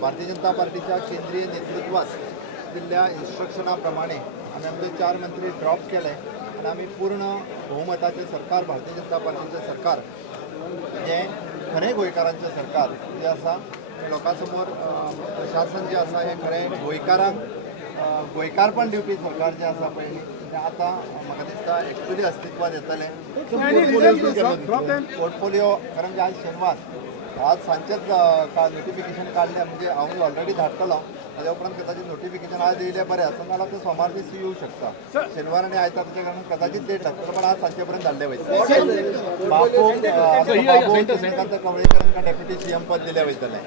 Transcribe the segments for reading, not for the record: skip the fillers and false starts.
भारतीय जनता पार्टीच्या केंद्रीय नेतृत्वात दिल्ल्या इन्स्ट्रक्शनाप्रमाणे आम्ही आमचे 4 मंत्री ड्रॉप केले आणि आम्ही पूर्ण बहुमताचे सरकार भारतीय जनता पार्टीचे सरकार जे खरें गोंयकारांचें सरकार जे आसा लोकांसमोर प्रशासन जे आसा हे खरें गोंयकारपण दिवपी सरकार जे आसा पळय तें आतां म्हाका दिसता एक्चुली अस्तित्वात येतलें पोर्टफोलिओ कारण आज शेनवार आज सांजेच नोटिफिकेशन काढले म्हणजे हांव ऑलरेडी धाडटलो ताज्या उपरांत कदाचित नोटिफिकेशन आज येयलें बरें आसा नाजाल्यार ते सोमार दीस येवं शकता शेनवार आनी आयतारच्या कारण कदाचित लेट लागतलो पण आज सांजे पर्यंत धाडले वयतले बापू कवळेकरांका डेप्युटी सीएम पद दिलें वयतलें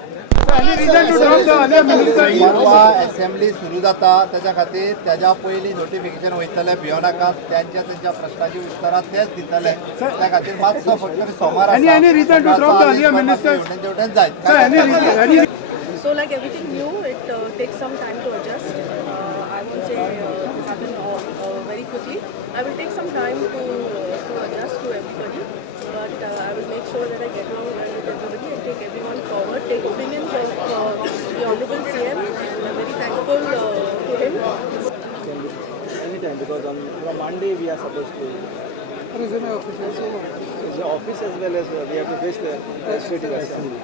असेंब्ली सुरू जाता त्याच्या खातीर त्याच्या पयलीं नोटिफिकेशन वयतलें भियोनाका त्यांच्या प्रश्नाची उत्तरां तेच दितले त्या खातीर मातसो फक्त सोमार जाय. So like everything new, it takes some time to adjust. I won't say happen very quickly. I will take some time to adjust to everybody, but I will make sure that I get along well with everybody and take everyone forward, take opinions of the Honorable CM, and I'm very thankful to him. Anytime, because on from Monday we are supposed to resume the office as well as we have to face the state assembly.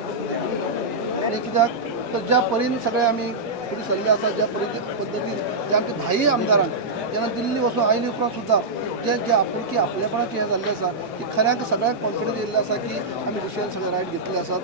आणि कित्याक तर ज्या परीन सगळे आमी फुडें सरले आसा ज्या पद्दतीन जे आमचे भाई आमदारांक जेन्ना दिल्ली वचून आयले उपरांत सुद्दां जे आपुलकी आपलेपणाचें हें जाल्लें आसा ती खऱ्यांक सगळ्यांक कॉन्फिडन्स येयल्लो आसा की आमी डिसिजन सगळे रायट घेतले आसात.